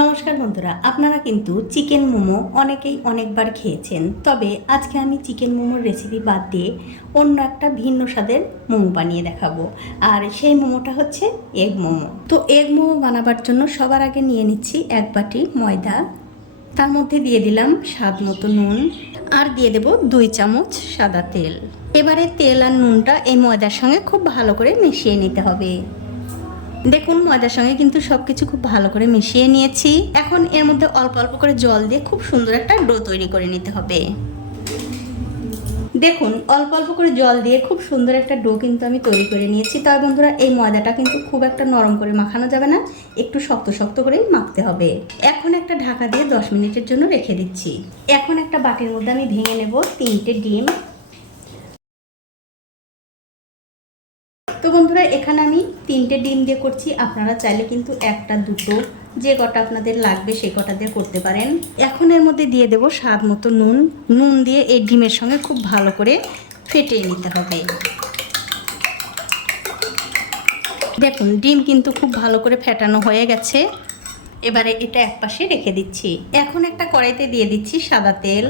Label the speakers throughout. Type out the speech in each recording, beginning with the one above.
Speaker 1: নমস্কার বন্ধুরা, আপনারা কিন্তু চিকেন মোমো অনেকেই অনেকবার খেয়েছেন, তবে আজকে আমি চিকেন মোমোর রেসিপি বাদ দিয়ে অন্য একটা ভিন্ন স্বাদের মোমো বানিয়ে দেখাবো, আর সেই মোমোটা হচ্ছে এগ মোমো। তো এগ মোমো বানাবার জন্য সবার আগে নিয়ে নিচ্ছি এক বাটি ময়দা, তার মধ্যে দিয়ে দিলাম স্বাদ মতো নুন, আর দিয়ে দেব দুই চামচ সাদা তেল। এবারে তেল আর নুনটা এই ময়দার সঙ্গে খুব ভালো করে মিশিয়ে নিতে হবে। দেখুন, ময়দার সঙ্গে কিন্তু সব কিছু খুব ভালো করে মিশিয়ে নিয়েছি। এখন এর মধ্যে অল্প অল্প করে জল দিয়ে খুব সুন্দর একটা ডো তৈরি করে নিতে হবে। দেখুন, অল্প অল্প করে জল দিয়ে খুব সুন্দর একটা ডো কিন্তু আমি তৈরি করে নিয়েছি। তাই বন্ধুরা, এই ময়দাটা কিন্তু খুব একটা নরম করে মাখানো যাবে না, একটু শক্ত শক্ত করেই মাখতে হবে। এখন একটা ঢাকা দিয়ে দশ মিনিটের জন্য রেখে দিচ্ছি। এখন একটা বাটির মধ্যে আমি ভেঙে নেব তিনটে ডিম তো বন্ধুরা, এখানে আমি তিনটে ডিম দিয়ে করছি। আপনারা চাইলে কিন্তু একটা, দুটো, যে কটা আপনাদের লাগবে সেই কটা দিয়ে করতে পারেন। এখন এর মধ্যে দিয়ে দেব স্বাদ মতো নুন। নুন দিয়ে এই ডিমের সঙ্গে খুব ভালো করে ফেটিয়ে নিতে হবে। দেখুন, ডিম কিন্তু খুব ভালো করে ফেটানো হয়ে গেছে। এবারে এটা এক পাশে রেখে দিচ্ছি। এখন একটা কড়াইতে দিয়ে দিচ্ছি সাদা তেল।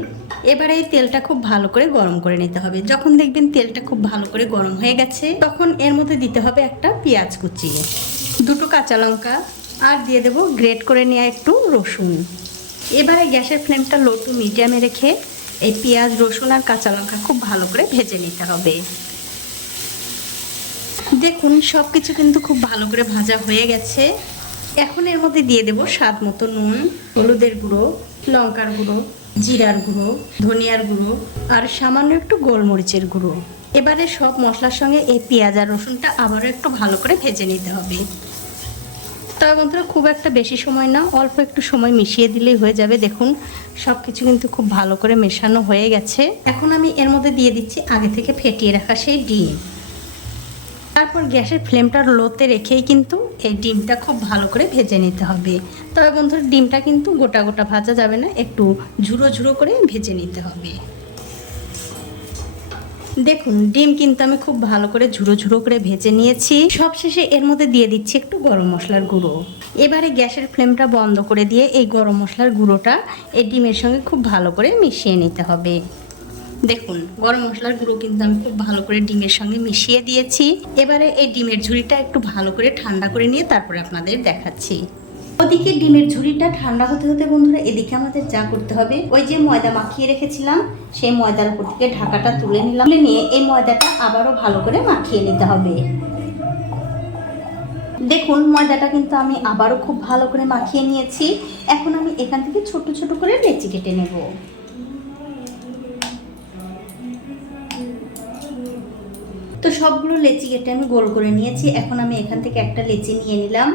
Speaker 1: এবারে এই তেলটা খুব ভালো করে গরম করে নিতে হবে। যখন দেখবেন তেলটা খুব ভালো করে গরম হয়ে গেছে, তখন এর মধ্যে দিতে হবে একটা পেঁয়াজ কুচি। দুটো কাঁচা লঙ্কা আর দিয়ে দেবো গ্রেট করে নেওয়া একটু রসুন। এবারে গ্যাসের ফ্লেমটা লো টু মিডিয়ামে রেখে এই পেঁয়াজ, রসুন আর কাঁচা লঙ্কা খুব ভালো করে ভেজে নিতে হবে। দেখুন সব কিছু কিন্তু খুব ভালো করে ভাজা হয়ে গেছে। এখন এর মধ্যে দিয়ে দেব স্বাদ মতো নুন, হলুদের গুঁড়ো, লঙ্কার গুঁড়ো, জিরার গুঁড়ো, ধনিয়ার গুঁড়ো আর সামান্য একটু গোলমরিচের গুঁড়ো। এবারে সব মশলার সঙ্গে এই পেঁয়াজ আর রসুনটা আবারও একটু ভালো করে ভেজে নিতে হবে। তবে বন্ধুরা, খুব একটা বেশি সময় না, অল্প একটু সময় মিশিয়ে দিলেই হয়ে যাবে। দেখুন সব কিছু কিন্তু খুব ভালো করে মেশানো হয়ে গেছে। এখন আমি এর মধ্যে দিয়ে দিচ্ছি আগে থেকে ফেটিয়ে রাখা সেই ডিম। তারপর গ্যাসের ফ্লেমটা লোতে রেখেই কিন্তু এই ডিমটা খুব ভালো করে ভেজে নিতে হবে। তবে বন্ধুরা, ডিমটা কিন্তু গোটা গোটা ভাজা যাবে না, একটু ঝুড়ো ঝুড়ো করে ভেজে নিতে হবে। দেখুন, ডিম কিন্তু আমি খুব ভালো করে ঝুড়ো ঝুড়ো করে ভেজে নিয়েছি। সবশেষে এর মধ্যে দিয়ে দিচ্ছি একটু গরম মশলার গুঁড়ো। এবারে গ্যাসের ফ্লেমটা বন্ধ করে দিয়ে এই গরম মশলার গুঁড়োটা এই ডিমের সঙ্গে খুব ভালো করে মিশিয়ে নিতে হবে। দেখুন, গরম মশলার গুঁড়ো কিন্তু আমি খুব ভালো করে ডিমের সঙ্গে মিশিয়ে দিয়েছি। এবারে এই ডিমের ঝুড়িটা একটু ভালো করে ঠান্ডা করে নিয়ে তারপরে আপনাদের দেখাচ্ছি। ওদিকে ডিমের ঝুড়িটা ঠান্ডা হতে হতে বন্ধুরা এদিকে আমাদের যা করতে হবে, ওই যে ময়দা মাখিয়ে রেখেছিলাম, সেই ময়দার উপর থেকে ঢাকাটা তুলে নিলাম, তুলে নিয়ে এই ময়দাটা আবারও ভালো করে মাখিয়ে নিতে হবে। দেখুন, ময়দাটা কিন্তু আমি আবারও খুব ভালো করে মাখিয়ে নিয়েছি। এখন আমি এখান থেকে ছোট ছোট করে লেচি কেটে নেব। তো সবগুলো লেচি কেটে আমি গোল করে নিয়েছি। এখন আমি এখান থেকে একটা লেচি নিয়ে নিলাম।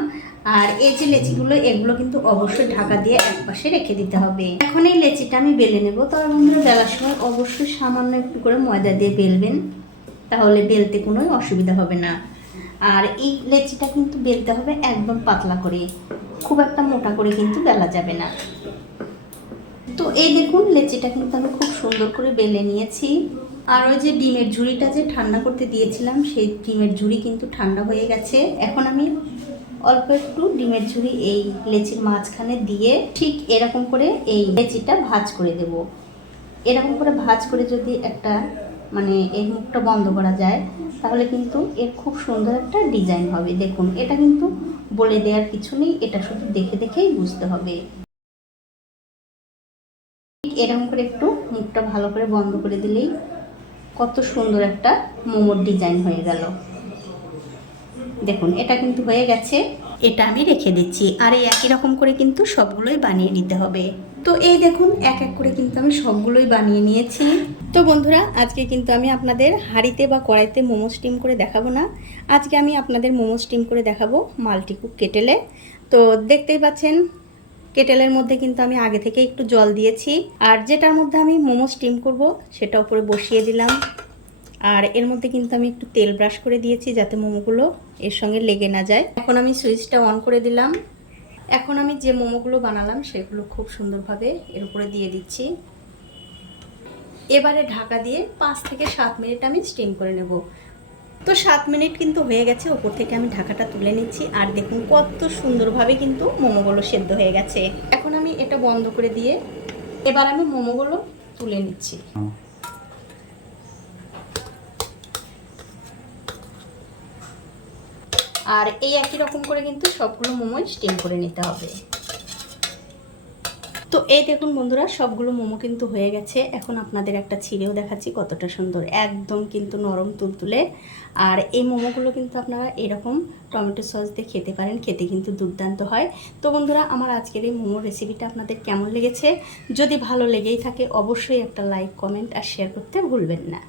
Speaker 1: আর এই যে লেচিগুলো, এগুলো কিন্তু অবশ্যই ঢাকা দিয়ে একপাশে রেখে দিতে হবে। এখন এই লেচিটা আমি বেলে নেব। তবে বন্ধুরা, বেলার সময় অবশ্যই সামান্য একটু করে ময়দা দিয়ে বেলবেন। তাহলে বেলতে কোনো অসুবিধা হবে না। আর এই লেচিটা কিন্তু বেলতে হবে একদম পাতলা করে। খুব একটা মোটা করে কিন্তু বেলা যাবে না। তো এই দেখুন, লেচিটা কিন্তু আমি খুব সুন্দর করে বেলে নিয়েছি। আর ওই যে ডিমের ঝুড়িটা যে ঠান্ডা করতে দিয়েছিলাম, সেই ডিমের ঝুড়ি কিন্তু ঠান্ডা হয়ে গেছে। এখন আমি অল্প একটু ডিমের ঝুড়ি, এই লেচির মাঝখানে দিয়ে ঠিক এরকম করে এই লেচিটা ভাজ করে দেব। এরকম করে ভাজ করে যদি একটা মানে এর মুখটা বন্ধ করা যায়, তাহলে কিন্তু এর খুব সুন্দর একটা ডিজাইন হবে। দেখুন, এটা কিন্তু বলে দেওয়ার কিছু নেই, এটা শুধু দেখে দেখেই বুঝতে হবে। ঠিক এরকম করে একটু মুখটা ভালো করে বন্ধ করে দিলেই কত সুন্দর একটা মোমোর ডিজাইন হয়ে গেল। দেখুন, এটা কিন্তু হয়ে গেছে। এটা আমি রেখে দিচ্ছি, আর এই একই রকম করে কিন্তু সবগুলোই বানিয়ে নিতে হবে। তো এই দেখুন, এক এক করে কিন্তু আমি সবগুলোই বানিয়ে নিয়েছি। তো বন্ধুরা, আজকে কিন্তু আমি আপনাদের হাঁড়িতে বা কড়াইতে মোমো স্টিম করে দেখাবো না। আজকে আমি আপনাদের মোমো স্টিম করে দেখাবো মাল্টিকুক কেটেলে। তো দেখতেই পাচ্ছেন, কেটেলের মধ্যে কিন্তু আমি আগে থেকে একটু জল দিয়েছি। আর যেটার মধ্যে আমি মোমো স্টিম করব, সেটা উপরে বসিয়ে দিলাম। আর এর মধ্যে কিন্তু আমি একটু তেল ব্রাশ করে দিয়েছি যাতে মোমোগুলো এর সঙ্গে লেগে না যায়। এখন আমি সুইচটা অন করে দিলাম। এখন আমি যে মোমোগুলো বানালাম সেগুলো খুব সুন্দরভাবে এর উপরে দিয়ে দিচ্ছি। এবারে ঢাকা দিয়ে পাঁচ থেকে সাত মিনিট আমি স্টিম করে নেব। তো সাত মিনিট কিন্তু হয়ে গেছে, ওপর থেকে আমি ঢাকাটা তুলে নিচ্ছি। আর দেখুন কত সুন্দরভাবে কিন্তু মোমোগুলো সেদ্ধ হয়ে গেছে। এখন আমি এটা বন্ধ করে দিয়ে এবার আমি মোমোগুলো তুলে নিচ্ছি। আর এই একই রকম করে কিন্তু সবগুলো মোমোই স্টিম করে নিতে হবে। তো এই দেখুন বন্ধুরা, সবগুলো মোমো কিন্তু হয়ে গেছে। এখন আপনাদের একটা ছিঁড়েও দেখাচ্ছি কতটা সুন্দর। একদম কিন্তু নরম তুলতুলে। আর এই মোমোগুলো কিন্তু আপনারা এরকম টমেটো সস দিয়ে খেতে পারেন। খেতে কিন্তু দুর্দান্ত হয়। তো বন্ধুরা, আমার আজকের এই মোমোর রেসিপিটা আপনাদের কেমন লেগেছে? যদি ভালো লেগেই থাকে, অবশ্যই একটা লাইক কমেন্ট আর শেয়ার করতে ভুলবেন না।